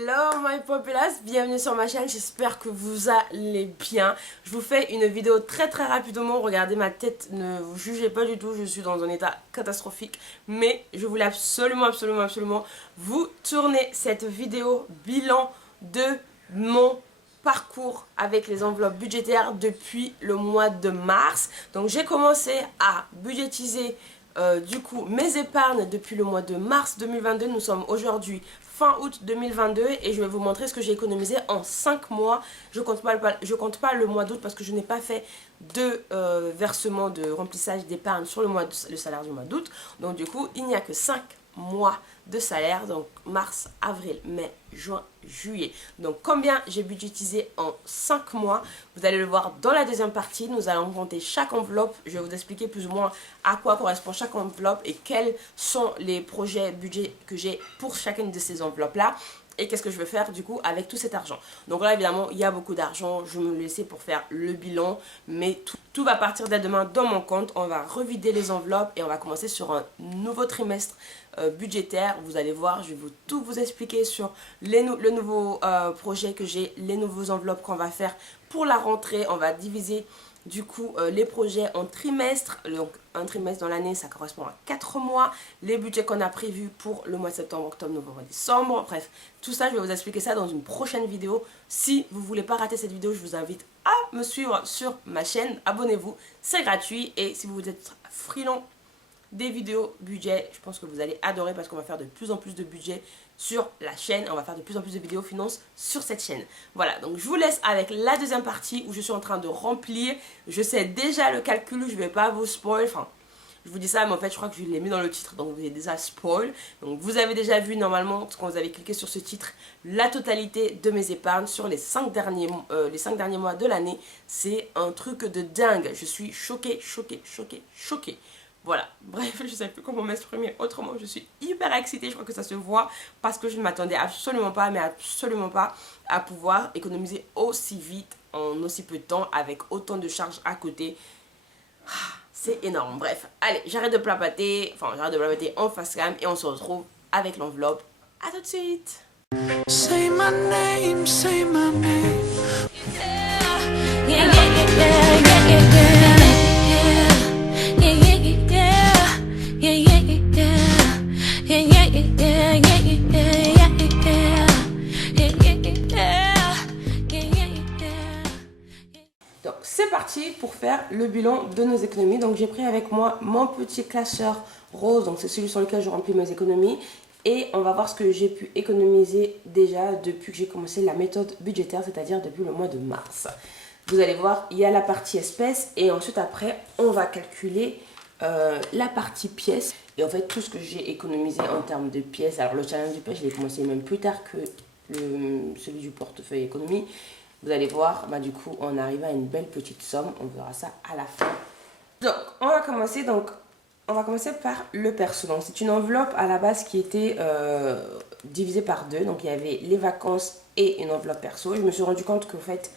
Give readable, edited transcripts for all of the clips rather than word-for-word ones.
Hello my populace, bienvenue sur ma chaîne, j'espère que vous allez bien. Je vous fais une vidéo très rapidement, regardez ma tête, ne vous jugez pas du tout, je suis dans un état catastrophique. Mais je voulais absolument vous tourner cette vidéo bilan de mon parcours avec les enveloppes budgétaires depuis le mois de mars. Donc j'ai commencé à budgétiser du coup mes épargnes depuis le mois de mars 2022. Nous sommes aujourd'hui fin août 2022 et je vais vous montrer ce que j'ai économisé en 5 mois. Je compte pas le mois d'août parce que je n'ai pas fait de versement de remplissage d'épargne sur le salaire du mois d'août. Donc du coup il n'y a que 5 mois de salaire, donc mars, avril, mai, juin, juillet. Donc combien j'ai budgétisé en 5 mois, vous allez le voir dans la deuxième partie. Nous allons compter chaque enveloppe, je vais vous expliquer plus ou moins à quoi correspond chaque enveloppe et quels sont les projets budget que j'ai pour chacune de ces enveloppes là. Et qu'est-ce que je vais faire du coup avec tout cet argent. Donc là évidemment il y a beaucoup d'argent, je vais me laisser pour faire le bilan. Mais tout va partir dès demain dans mon compte. On va revider les enveloppes et on va commencer sur un nouveau trimestre budgétaire. Vous allez voir, je vais tout vous expliquer sur le nouveau projet que j'ai, les nouveaux enveloppes qu'on va faire pour la rentrée. On va diviser du coup les projets en trimestres. Donc un trimestre dans l'année ça correspond à 4 mois. Les budgets qu'on a prévus pour le mois de septembre, octobre, novembre, décembre. Bref, tout ça je vais vous expliquer ça dans une prochaine vidéo. Si vous ne voulez pas rater cette vidéo, je vous invite à me suivre sur ma chaîne. Abonnez-vous, c'est gratuit. Et si vous êtes friand des vidéos budget, je pense que vous allez adorer parce qu'on va faire de plus en plus de budget sur la chaîne. On va faire de plus en plus de vidéos finances sur cette chaîne. Voilà, donc je vous laisse avec la deuxième partie où je suis en train de remplir. Je sais déjà le calcul, je vais pas vous spoil. Enfin, je vous dis ça, mais en fait, je crois que je l'ai mis dans le titre, donc vous avez déjà spoil. Donc vous avez déjà vu normalement, quand vous avez cliqué sur ce titre, la totalité de mes épargnes sur les 5 derniers mois de l'année. C'est un truc de dingue. Je suis choquée. Voilà, bref, je ne sais plus comment m'exprimer autrement, je suis hyper excitée, je crois que ça se voit parce que je ne m'attendais absolument pas, mais absolument pas à pouvoir économiser aussi vite en aussi peu de temps avec autant de charges à côté. C'est énorme, bref, allez, j'arrête de plapater en face cam et on se retrouve avec l'enveloppe. À tout de suite. Say my name, say my name. Donc c'est parti pour faire le bilan de nos économies. Donc j'ai pris avec moi mon petit classeur rose, donc c'est celui sur lequel je remplis mes économies. Et on va voir ce que j'ai pu économiser déjà depuis que j'ai commencé la méthode budgétaire, c'est-à-dire depuis le mois de mars. Vous allez voir, il y a la partie espèces et ensuite après on va calculer la partie pièces. Et en fait tout ce que j'ai économisé en termes de pièces, alors le challenge du pièce je l'ai commencé même plus tard que celui du portefeuille économie. Vous allez voir, bah du coup on arrive à une belle petite somme, on verra ça à la fin. Donc on va commencer par le perso. Donc c'est une enveloppe à la base qui était divisée par deux. Donc il y avait les vacances et une enveloppe perso. Je me suis rendu compte qu'en fait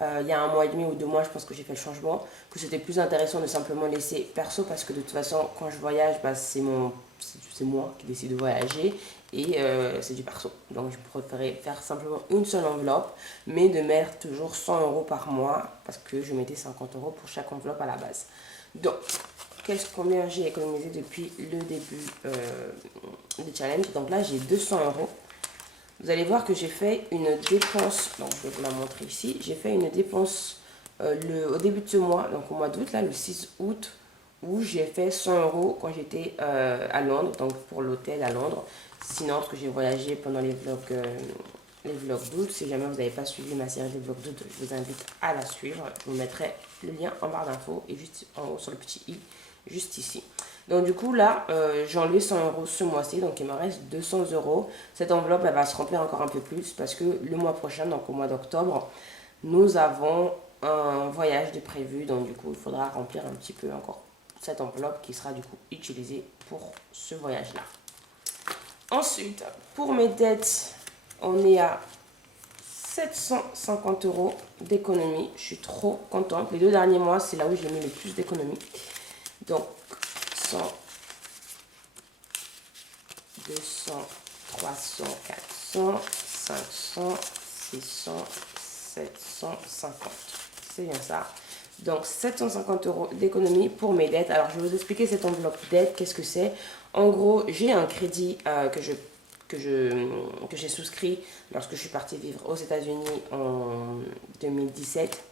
il y a 1 mois et demi ou 2 mois, je pense que j'ai fait le changement, que c'était plus intéressant de simplement laisser perso parce que de toute façon quand je voyage, bah, c'est moi qui décide de voyager et c'est du perso. Donc je préférais faire simplement une seule enveloppe mais de mettre toujours 100 € par mois parce que je mettais 50 € pour chaque enveloppe à la base. Donc combien j'ai économisé depuis le début du challenge. Donc là j'ai 200 €. Vous allez voir que j'ai fait une dépense, donc je vais vous la montrer ici. J'ai fait une dépense au début de ce mois, donc au mois d'août, là le 6 août, où j'ai fait 100 € quand j'étais à Londres, donc pour l'hôtel à Londres. Sinon, parce que j'ai voyagé pendant les vlogs d'août. Si jamais vous n'avez pas suivi ma série de vlogs d'août, je vous invite à la suivre. Je vous mettrai le lien en barre d'infos et juste en haut sur le petit i, juste ici. Donc du coup là, j'ai enlevé 100 € ce mois-ci, donc il me reste 200 €. Cette enveloppe, elle va se remplir encore un peu plus parce que le mois prochain, donc au mois d'octobre, nous avons un voyage de prévu. Donc du coup, il faudra remplir un petit peu encore cette enveloppe qui sera du coup utilisée pour ce voyage-là. Ensuite, pour mes dettes, on est à 750 € d'économie. Je suis trop contente. Les 2 derniers mois, c'est là où j'ai mis le plus d'économies. Donc 100, 200, 300, 400, 500, 600, 750. C'est bien ça. Donc 750 € d'économie pour mes dettes. Alors je vais vous expliquer cette enveloppe dette, qu'est-ce que c'est. En gros, j'ai un crédit que j'ai souscrit lorsque je suis partie vivre aux États-Unis en 2017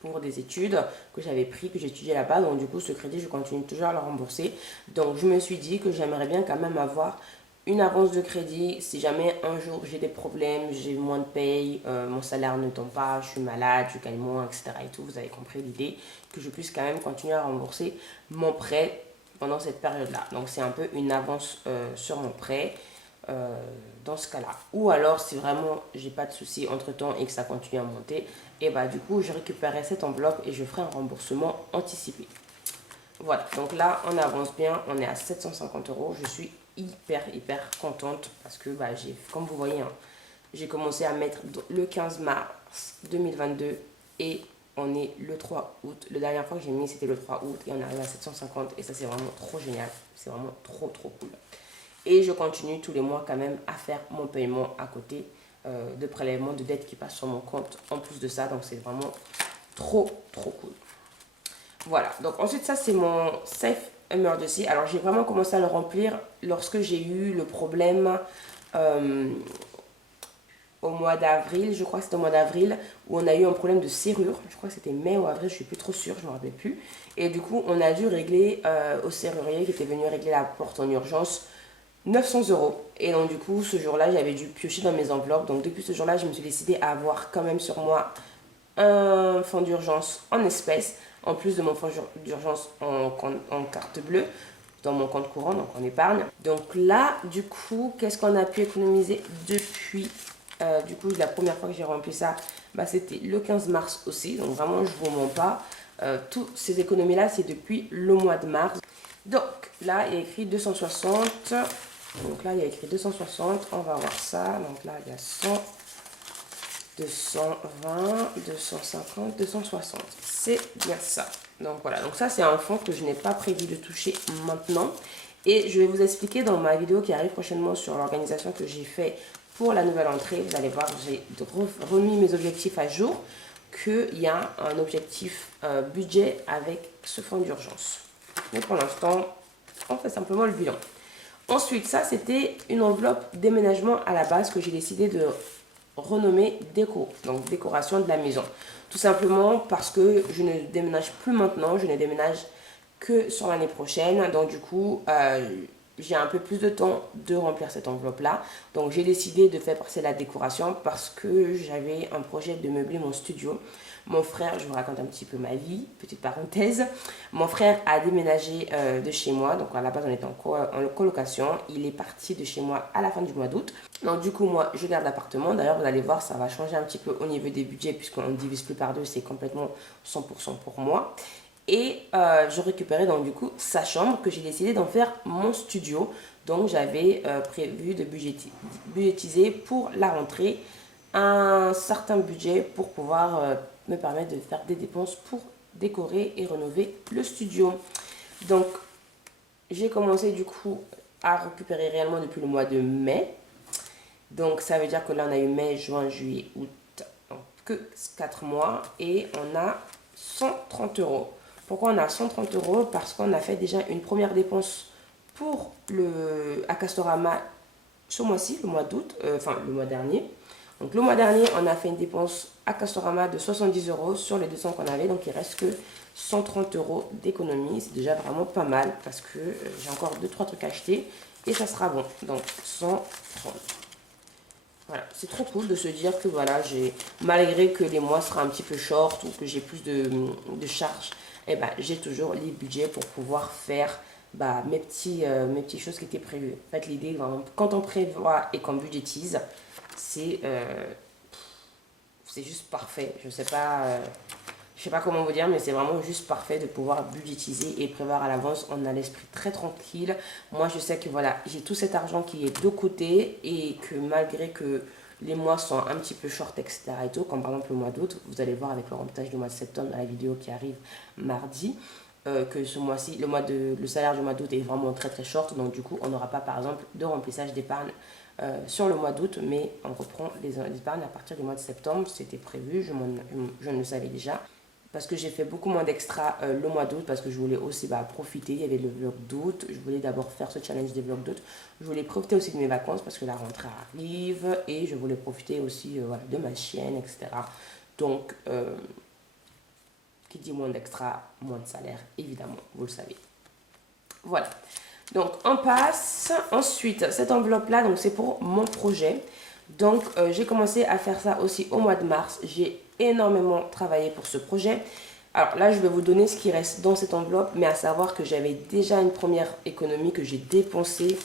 pour des études que j'avais pris, que j'étudiais là-bas. Donc du coup, ce crédit, je continue toujours à le rembourser. Donc je me suis dit que j'aimerais bien quand même avoir une avance de crédit si jamais un jour j'ai des problèmes, j'ai moins de paye, mon salaire ne tombe pas, je suis malade, je gagne moins, etc. et tout. Vous avez compris l'idée, que je puisse quand même continuer à rembourser mon prêt pendant cette période-là. Donc c'est un peu une avance sur mon prêt dans ce cas-là. Ou alors si vraiment j'ai pas de soucis entre-temps et que ça continue à monter, et bah du coup je récupérerai cette enveloppe et je ferai un remboursement anticipé. Voilà, donc là on avance bien, on est à 750 €. Je suis hyper contente parce que bah, comme vous voyez, hein, j'ai commencé à mettre le 15 mars 2022 et on est le 3 août. La dernière fois que j'ai mis c'était le 3 août et on arrive à 750 et ça c'est vraiment trop génial. C'est vraiment trop cool. Et je continue tous les mois quand même à faire mon paiement à côté de prélèvement de dettes qui passent sur mon compte en plus de ça. Donc c'est vraiment trop cool. Voilà, donc ensuite ça c'est mon Safe Emergency. Alors j'ai vraiment commencé à le remplir lorsque j'ai eu le problème au mois d'avril, je crois que c'était au mois d'avril, où on a eu un problème de serrure. Je crois que c'était mai ou avril, je suis plus trop sûre, je ne me rappelle plus. Et du coup on a dû régler au serrurier qui était venu régler la porte en urgence 900 €. Et donc du coup ce jour-là j'avais dû piocher dans mes enveloppes. Donc depuis ce jour-là je me suis décidée à avoir quand même sur moi un fonds d'urgence en espèces, en plus de mon fonds d'urgence en carte bleue, dans mon compte courant, donc en épargne. Donc là, du coup, qu'est-ce qu'on a pu économiser depuis du coup, la première fois que j'ai rempli ça, bah, c'était le 15 mars aussi. Donc vraiment, je ne vous mens pas. Toutes ces économies-là, c'est depuis le mois de mars. Donc là, il y a écrit 260. Donc là, il y a écrit 260. On va voir ça. Donc là, il y a 100. 220, 250, 260. C'est bien ça. Donc voilà, donc ça c'est un fonds que je n'ai pas prévu de toucher maintenant. Et je vais vous expliquer dans ma vidéo qui arrive prochainement sur l'organisation que j'ai fait pour la nouvelle entrée. Vous allez voir, j'ai remis mes objectifs à jour, qu'il y a un objectif budget avec ce fonds d'urgence. Mais pour l'instant, on fait simplement le bilan. Ensuite, ça c'était une enveloppe déménagement à la base que j'ai décidé de renommer déco, donc décoration de la maison. Tout simplement parce que je ne déménage plus maintenant, je ne déménage que sur l'année prochaine. Donc du coup, j'ai un peu plus de temps de remplir cette enveloppe-là. Donc j'ai décidé de faire passer la décoration parce que j'avais un projet de meubler mon studio. Mon frère, je vous raconte un petit peu ma vie, petite parenthèse. Mon frère a déménagé de chez moi, donc à la base on était en colocation. Il est parti de chez moi à la fin du mois d'août. Donc du coup moi je garde l'appartement. D'ailleurs vous allez voir ça va changer un petit peu au niveau des budgets puisqu'on ne divise plus par deux, c'est complètement 100% pour moi. Et je récupérais donc du coup sa chambre que j'ai décidé d'en faire mon studio. Donc j'avais prévu de budgétiser pour la rentrée un certain budget pour pouvoir me permettre de faire des dépenses pour décorer et rénover le studio. Donc j'ai commencé du coup à récupérer réellement depuis le mois de mai. Donc ça veut dire que là on a eu mai, juin, juillet, août, donc que 4 mois et on a 130 €. Pourquoi on a 130 €? Parce qu'on a fait déjà une première dépense pour à Castorama ce mois-ci, le mois d'août, enfin le mois dernier. Donc le mois dernier, on a fait une dépense à Castorama de 70 € sur les 200 qu'on avait. Donc il reste que 130 € d'économie. C'est déjà vraiment pas mal parce que j'ai encore 2-3 trucs à acheter et ça sera bon. Donc 130. Voilà, c'est trop cool de se dire que voilà, malgré que les mois sera un petit peu short ou que j'ai plus de charges, eh ben, j'ai toujours les budgets pour pouvoir faire mes petites choses qui étaient prévues. En fait, l'idée, quand on prévoit et qu'on budgétise, c'est juste parfait. Je sais pas comment vous dire, mais c'est vraiment juste parfait de pouvoir budgétiser et prévoir à l'avance. On a l'esprit très tranquille. Moi, je sais que voilà, j'ai tout cet argent qui est de côté et que malgré que les mois sont un petit peu short, etc. et tout, comme par exemple le mois d'août, vous allez voir avec le remplissage du mois de septembre dans la vidéo qui arrive mardi, que ce mois-ci, le salaire du mois d'août est vraiment très short. Donc du coup, on n'aura pas par exemple de remplissage d'épargne sur le mois d'août, mais on reprend les épargnes à partir du mois de septembre. C'était prévu, je le savais déjà. Parce que j'ai fait beaucoup moins d'extra le mois d'août, parce que je voulais aussi profiter. Il y avait le vlog d'août, je voulais d'abord faire ce challenge des vlogs d'août. Je voulais profiter aussi de mes vacances, parce que la rentrée arrive, et je voulais profiter aussi voilà, de ma chienne, etc. Donc, qui dit moins d'extra, moins de salaire, évidemment, vous le savez. Voilà. Donc, on passe. Ensuite, cette enveloppe-là, donc c'est pour mon projet. Donc, j'ai commencé à faire ça aussi au mois de mars. J'ai énormément travaillé pour ce projet. Alors là, je vais vous donner ce qui reste dans cette enveloppe, mais à savoir que j'avais déjà une première économie que j'ai dépensée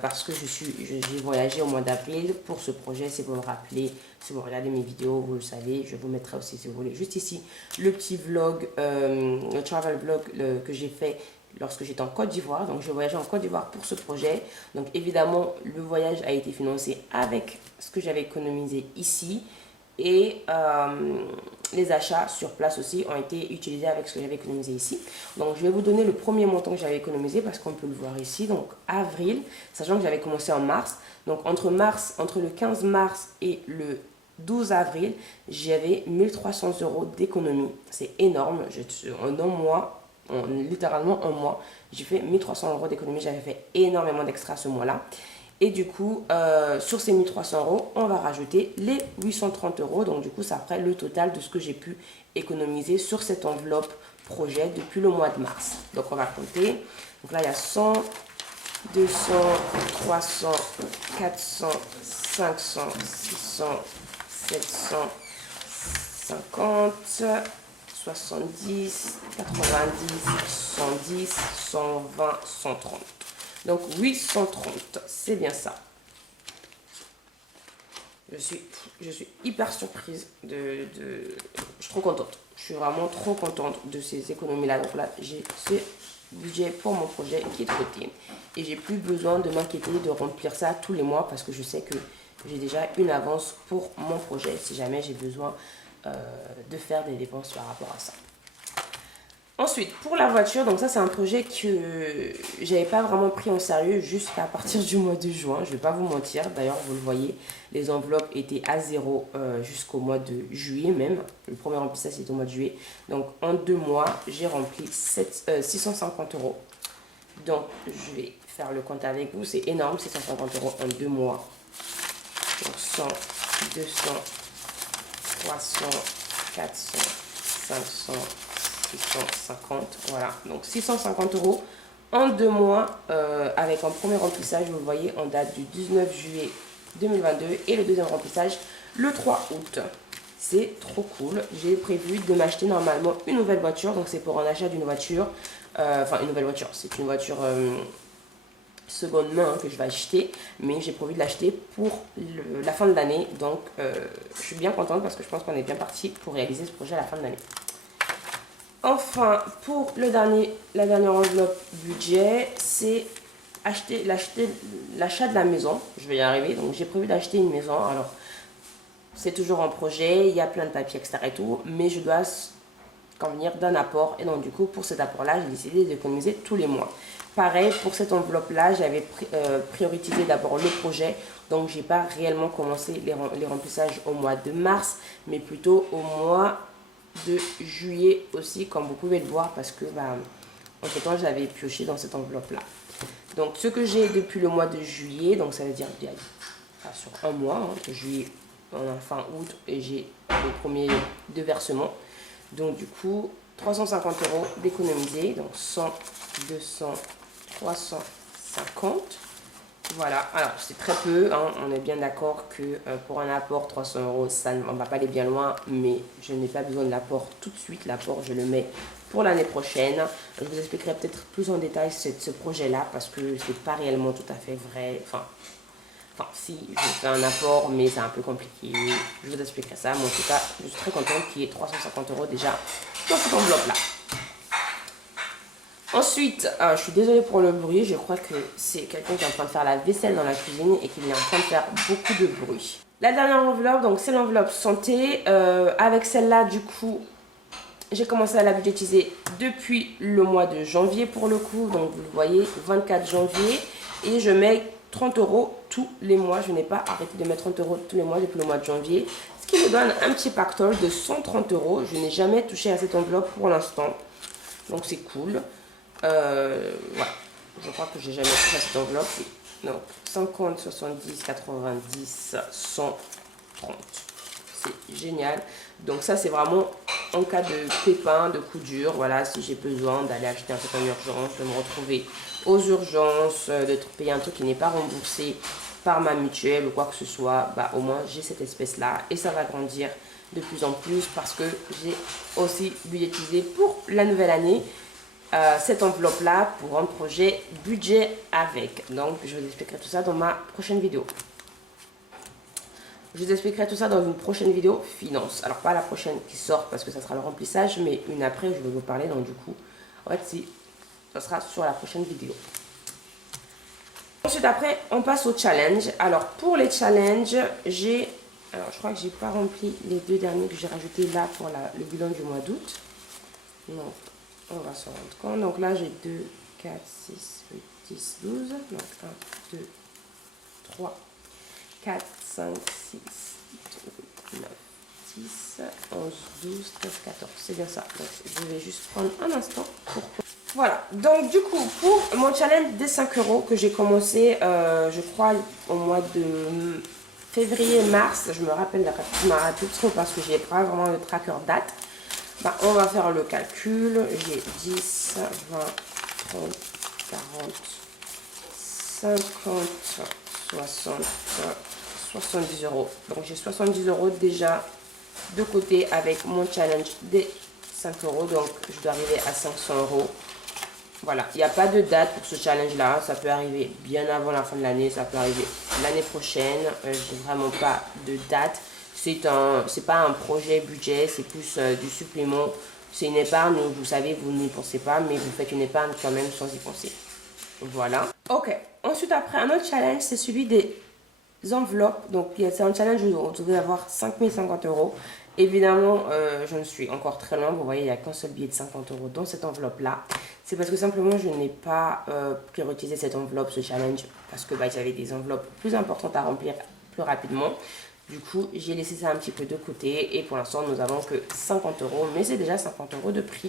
parce que j'ai voyagé au mois d'avril pour ce projet. Si vous me rappelez, si vous regardez mes vidéos, vous le savez. Je vous mettrai aussi, si vous voulez, juste ici, le petit vlog, le travel vlog que j'ai fait lorsque j'étais en Côte d'Ivoire. Donc, je voyageais en Côte d'Ivoire pour ce projet. Donc, évidemment, le voyage a été financé avec ce que j'avais économisé ici. Et les achats sur place aussi ont été utilisés avec ce que j'avais économisé ici. Donc, je vais vous donner le premier montant que j'avais économisé parce qu'on peut le voir ici. Donc, avril, sachant que j'avais commencé en mars. Donc, entre le 15 mars et le 12 avril, j'avais 1300 € d'économie. C'est énorme. En un mois, littéralement un mois, j'ai fait 1300 € d'économie. J'avais fait énormément d'extra ce mois-là. Et du coup, sur ces 1300 €, on va rajouter les 830 €. Donc du coup, ça ferait le total de ce que j'ai pu économiser sur cette enveloppe projet depuis le mois de mars. Donc on va compter. Donc là, il y a 100, 200, 300, 400, 500, 600, 700, 50, 70, 90, 110, 120, 130. Donc 830, c'est bien ça. Je suis hyper surprise je suis trop contente. Je suis vraiment trop contente de ces économies-là. Donc là, j'ai ce budget pour mon projet qui est de côté. Et j'ai plus besoin de m'inquiéter de remplir ça tous les mois parce que je sais que j'ai déjà une avance pour mon projet si jamais j'ai besoin de faire des dépenses par rapport à ça. Ensuite, pour la voiture, donc ça c'est un projet que j'avais pas vraiment pris en sérieux jusqu'à partir du mois de juin, je vais pas vous mentir. D'ailleurs, vous le voyez, les enveloppes étaient à zéro jusqu'au mois de juillet même. Le premier remplissage c'était au mois de juillet. Donc en 2 mois, j'ai rempli 650 €. Donc je vais faire le compte avec vous, c'est énorme, 650 € en 2 mois. Donc 100, 200, 300, 400, 500, 650, voilà, donc 650 € en 2 mois avec un premier remplissage, vous le voyez, en date du 19 juillet 2022 et le deuxième remplissage le 3 août. C'est trop cool. J'ai prévu de m'acheter normalement une nouvelle voiture, donc c'est pour un achat d'une voiture, enfin une nouvelle voiture, c'est une voiture seconde main que je vais acheter, mais j'ai prévu de l'acheter pour la fin de l'année, donc je suis bien contente parce que je pense qu'on est bien parti pour réaliser ce projet à la fin de l'année. Enfin, pour la dernière enveloppe budget, c'est l'achat de la maison. Je vais y arriver. Donc, j'ai prévu d'acheter une maison. Alors, c'est toujours un projet. Il y a plein de papiers, etc. et tout. Mais je dois convenir d'un apport. Et donc, du coup, pour cet apport-là, j'ai décidé d'économiser tous les mois. Pareil, pour cette enveloppe-là, j'avais prioritisé d'abord le projet. Donc, je n'ai pas réellement commencé les remplissages au mois de mars, mais plutôt au mois de juillet aussi, comme vous pouvez le voir, parce que entre temps j'avais pioché dans cette enveloppe là. Donc ce que j'ai depuis le mois de juillet, donc ça veut dire sur un mois, de juillet en fin août, et j'ai les premiers 2 versements. Donc du coup 350 € d'économiser, donc 100, 200, 350. Voilà, alors c'est très peu, hein. On est bien d'accord que pour un apport 300 €, ça ne va pas aller bien loin, mais je n'ai pas besoin de l'apport tout de suite. L'apport, je le mets pour l'année prochaine. Je vous expliquerai peut-être plus en détail ce projet-là parce que c'est pas réellement tout à fait vrai. Enfin, si, je fais un apport, mais c'est un peu compliqué. Je vous expliquerai ça, mais en tout cas, je suis très contente qu'il y ait 350 € déjà dans cette enveloppe-là. Ensuite, je suis désolée pour le bruit, je crois que c'est quelqu'un qui est en train de faire la vaisselle dans la cuisine et qui est en train de faire beaucoup de bruit. La dernière enveloppe, donc c'est l'enveloppe santé. Avec celle-là, du coup, j'ai commencé à la budgétiser depuis le mois de janvier pour le coup. Donc vous le voyez, 24 janvier. Et je mets 30 € tous les mois. Je n'ai pas arrêté de mettre 30 € tous les mois depuis le mois de janvier. Ce qui me donne un petit pactole de 130 €. Je n'ai jamais touché à cette enveloppe pour l'instant. Donc c'est cool. Voilà. Je crois que j'ai jamais touché à cette enveloppe. Donc 50, 70, 90, 130. C'est génial. Donc ça c'est vraiment en cas de pépin, de coup dur. Voilà, si j'ai besoin d'aller acheter un truc en urgence, de me retrouver aux urgences, de payer un truc qui n'est pas remboursé par ma mutuelle ou quoi que ce soit, bah au moins j'ai cette espèce là et ça va grandir de plus en plus parce que j'ai aussi budgétisé pour la nouvelle année cette enveloppe là pour un projet budget avec. Donc je vous expliquerai tout ça dans ma prochaine vidéo. Je vous expliquerai tout ça dans une prochaine vidéo finance. Alors pas la prochaine qui sort parce que ça sera le remplissage, mais une après je vais vous parler. Donc du coup, en fait si, ça sera sur la prochaine vidéo. Ensuite après, on passe au challenge. Alors pour les challenges, j'ai... Alors je crois que j'ai pas rempli les deux derniers que j'ai rajoutés là pour le bilan du mois d'août. Donc on va se rendre compte. Donc là j'ai 2, 4, 6, 8, 10, 12. Donc 1, 2, 3, 4, 5, 6, 8, 9, 10, 11, 12, 13, 14. C'est bien ça. Donc je vais juste prendre un instant pour... Voilà, donc du coup, pour mon challenge des 5 € que j'ai commencé, je crois, au mois de février-mars, je me rappelle plus trop parce que j'ai pas vraiment le tracker date. Bah, on va faire le calcul. J'ai 10, 20, 30, 40, 50, 60, 70 €. Donc j'ai 70 € déjà de côté avec mon challenge des 5 €. Donc je dois arriver à 500 €. Voilà, il n'y a pas de date pour ce challenge-là. Ça peut arriver bien avant la fin de l'année, ça peut arriver l'année prochaine. Je n'ai vraiment pas de date. C'est pas un projet budget, c'est plus du supplément. C'est une épargne, vous savez, vous n'y pensez pas, mais vous faites une épargne quand même sans y penser. Voilà. Ok, ensuite après, un autre challenge, c'est celui des enveloppes. Donc c'est un challenge où vous devez avoir 5050 €. Évidemment, je ne suis encore très loin. Vous voyez, il n'y a qu'un seul billet de 50 € dans cette enveloppe-là. C'est parce que simplement, je n'ai pas priorisé cette enveloppe, ce challenge, parce que j'avais des enveloppes plus importantes à remplir plus rapidement. Du coup, j'ai laissé ça un petit peu de côté. Et pour l'instant, nous n'avons que 50 €. Mais c'est déjà 50 € de prix.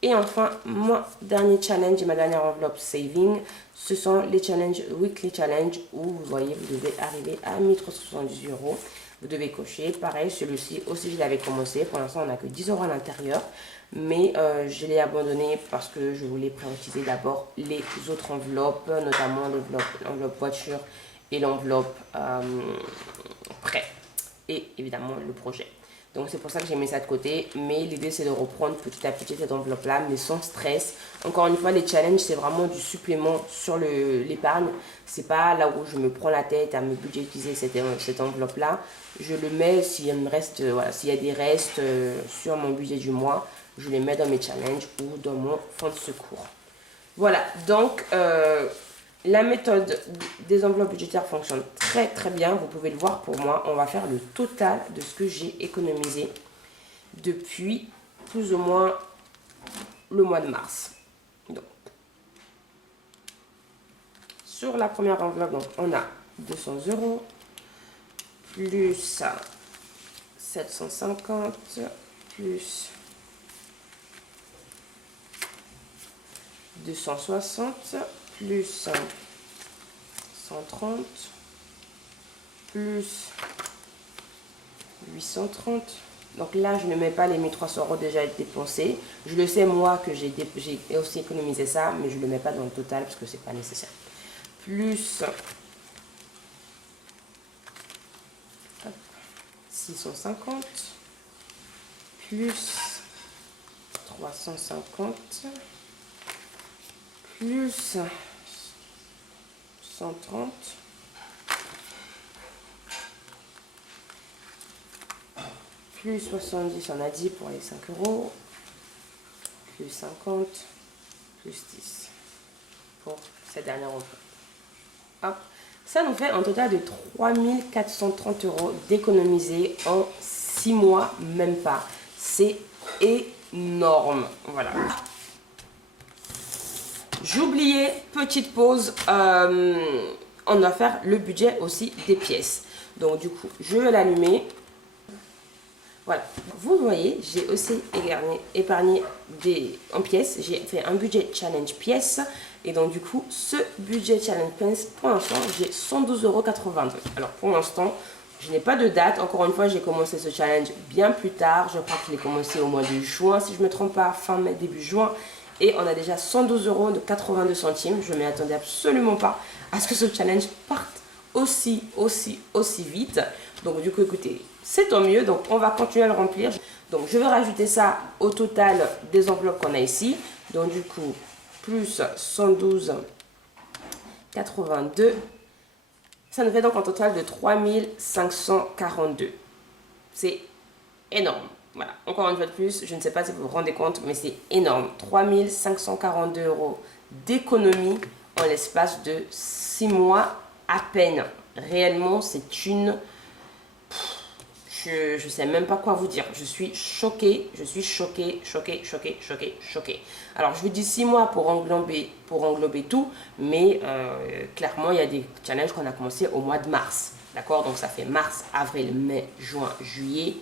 Et enfin, mon dernier challenge et ma dernière enveloppe saving, ce sont les challenges weekly challenge où vous voyez, vous devez arriver à 1378 €. Vous devez cocher. Pareil, celui-ci aussi, je l'avais commencé. Pour l'instant, on n'a que 10 € à l'intérieur. Mais je l'ai abandonné parce que je voulais prioriser d'abord les autres enveloppes, notamment l'enveloppe voiture et l'enveloppe prêt. Et évidemment, le projet. Donc c'est pour ça que j'ai mis ça de côté. Mais l'idée c'est de reprendre petit à petit cette enveloppe-là, mais sans stress. Encore une fois, les challenges, c'est vraiment du supplément sur l'épargne. C'est pas là où je me prends la tête à me budgétiser cette enveloppe-là. Je le mets s'il me reste, voilà, s'il y a des restes sur mon budget du mois, je les mets dans mes challenges ou dans mon fonds de secours. Voilà, donc la méthode des enveloppes budgétaires fonctionne très très bien. Vous pouvez le voir pour moi. On va faire le total de ce que j'ai économisé depuis plus ou moins le mois de mars. Donc, sur la première enveloppe, donc, on a 200 € plus 750 plus 260 plus 130 plus 830. Donc là, je ne mets pas les 1300 € déjà dépensés. Je le sais, moi, que j'ai aussi économisé ça, mais je ne le mets pas dans le total parce que c'est pas nécessaire. Plus 650 plus 350 plus 130 plus 70, on a dit pour les 5 €, plus 50 plus 10 pour cette dernière enveloppe. Hop, ça nous fait un total de 3430 € d'économiser en 6 mois, même pas. C'est énorme. Voilà. J'ai oublié, petite pause, on doit faire le budget aussi des pièces. Donc du coup, je vais l'allumer. Voilà, vous voyez, j'ai aussi épargné en pièces. J'ai fait un budget challenge pièces. Et donc du coup, ce budget challenge pièces, pour l'instant, j'ai 112,82 €. Alors pour l'instant, je n'ai pas de date. Encore une fois, j'ai commencé ce challenge bien plus tard. Je crois que je l'ai commencé au mois de juin, si je ne me trompe pas, fin mai, début juin. Et on a déjà 112,82 €. Je ne m'y attendais absolument pas à ce que ce challenge parte aussi vite. Donc du coup, écoutez, c'est tant mieux. Donc on va continuer à le remplir. Donc je vais rajouter ça au total des enveloppes qu'on a ici. Donc du coup, plus 112,82. Ça nous fait donc un total de 3542. C'est énorme. Voilà, encore une fois de plus, je ne sais pas si vous vous rendez compte, mais c'est énorme. 3542 € d'économie en l'espace de 6 mois à peine. Réellement, c'est une... Je ne sais même pas quoi vous dire. Je suis choquée. Je suis choquée. Alors, je vous dis 6 mois pour englober tout. Mais clairement, il y a des challenges qu'on a commencé au mois de mars. D'accord? Donc, ça fait mars, avril, mai, juin, juillet.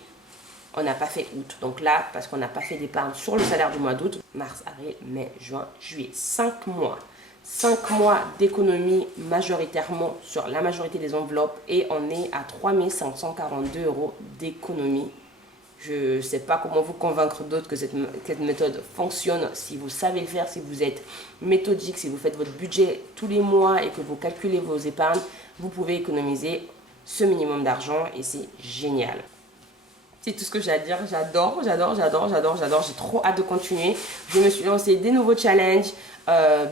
On n'a pas fait août. Donc là, parce qu'on n'a pas fait d'épargne sur le salaire du mois d'août. Mars, avril, mai, juin, juillet. 5 mois. 5 mois d'économie majoritairement sur la majorité des enveloppes et on est à 3542 € d'économie. Je ne sais pas comment vous convaincre d'autres que cette méthode fonctionne. Si vous savez le faire, si vous êtes méthodique, si vous faites votre budget tous les mois et que vous calculez vos épargnes, vous pouvez économiser ce minimum d'argent et c'est génial. C'est tout ce que j'ai à dire. J'adore. J'ai trop hâte de continuer. Je me suis lancé des nouveaux challenges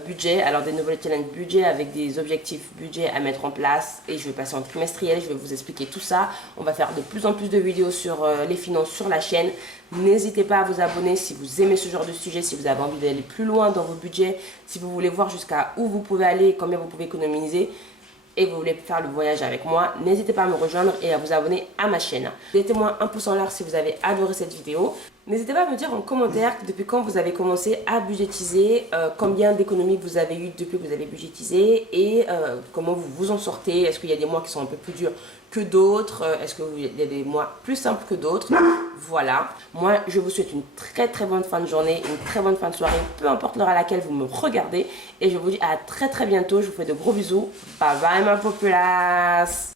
budget. Alors des nouveaux challenges budget avec des objectifs budget à mettre en place. Et je vais passer en trimestriel. Je vais vous expliquer tout ça. On va faire de plus en plus de vidéos sur les finances sur la chaîne. N'hésitez pas à vous abonner si vous aimez ce genre de sujet. Si vous avez envie d'aller plus loin dans vos budgets. Si vous voulez voir jusqu'à où vous pouvez aller, combien vous pouvez économiser. Et vous voulez faire le voyage avec moi, n'hésitez pas à me rejoindre et à vous abonner à ma chaîne. Mettez-moi un pouce en l'air si vous avez adoré cette vidéo. N'hésitez pas à me dire en commentaire depuis quand vous avez commencé à budgétiser, combien d'économies vous avez eu depuis que vous avez budgétisé et comment vous vous en sortez. Est-ce qu'il y a des mois qui sont un peu plus durs que d'autres? Est-ce qu'il y a des mois plus simples que d'autres? Voilà. Moi, je vous souhaite une très bonne fin de journée, une très bonne fin de soirée, peu importe l'heure à laquelle vous me regardez. Et je vous dis à très bientôt. Je vous fais de gros bisous. Bye bye ma populace.